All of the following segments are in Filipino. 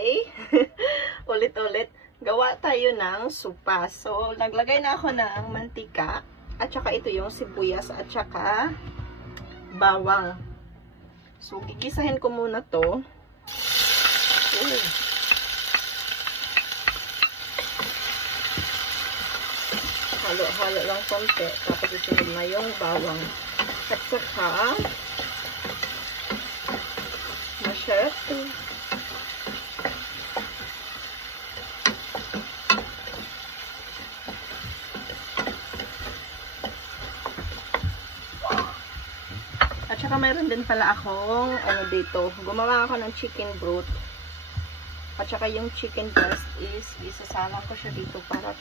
today, ulit-ulit, gawa tayo ng supa. So, naglagay na ako ng mantika, at saka ito yung sibuyas, at saka bawang. So, gigisahin ko muna to. Halo-halo lang konti, tapos isunod na yung bawang. At saka, masarap to. At saka mayroon din pala akong ano dito, gumawa ako ng chicken broth. At saka yung chicken breast is isasala ko siya dito para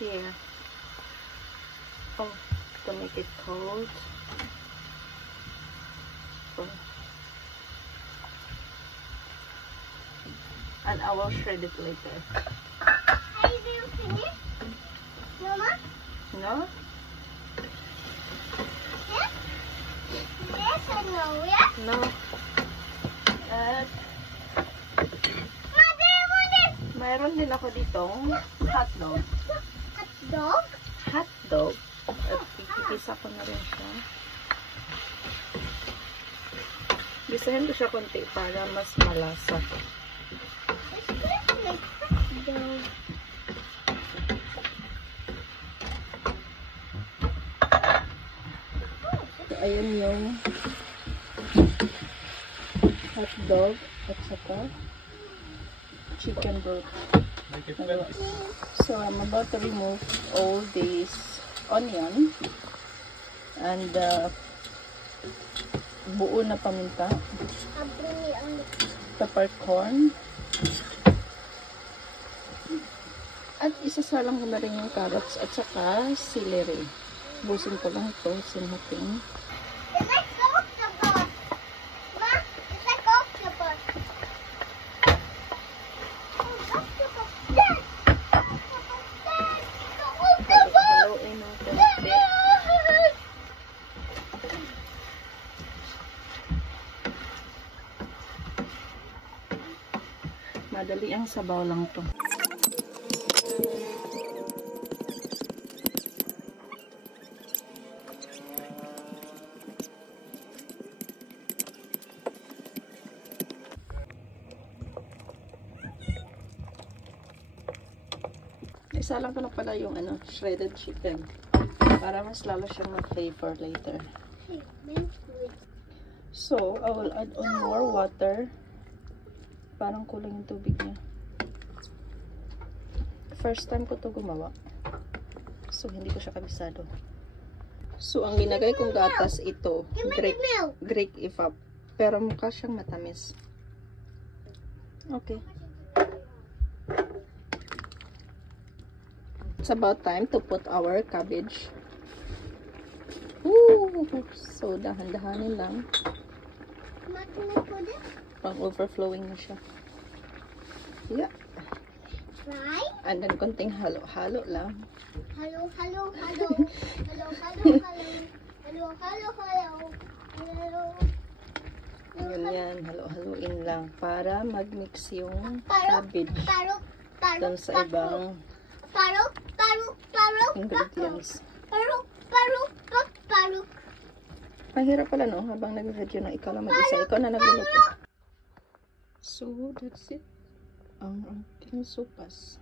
here. Oh, to make it cold. So, and I will shred it later. Are you finished, Mama? No? Yes? Yes or no? Yes? No. At mayroon din ako ditong hotdog. Hotdog? Hotdog. At ikikisa ko na rin siya. Gisahin ko siya konti para mas malasa. It's good to make hotdog. So, ayun yung hotdog at saka chicken broth. So, I'm about to remove all these onion and buo na paminta, peppercorn, at isasalang ko na rin yung carrots at saka celery. Busin ko lang ito, sinuting. It's like octopus. Ma, it's like octopus. Octopus. Yes. Haluin mo konti. Madali ang sabaw lang to. Isalang ko na pala yung shredded chicken para mas lalo siyang ma-flavor later. So, I will add on more water. Parang kulang yung tubig niya. First time ko to gumawa. So, hindi ko siya kabisado. So, ang ginagay kong gatas ito, Greek ifap. Pero mukha siyang matamis. Okay. It's about time to put our cabbage. Ooh, so dahan-dahanin lang. Pang overflowing na siya. Yeah. Right? And then konting halo-halo lang. Hello, hello, hello. Hello, hello, hello. Hello, hello, hello. Hello. Yun yan, halo-haloin lang para mag-mix yung cabbage doon sa ibang ingredients. Mahirap pala no, habang nag-video na ikaw lang mag-isa, ikaw na nagluluto. So, that's it. Ang ating sopas.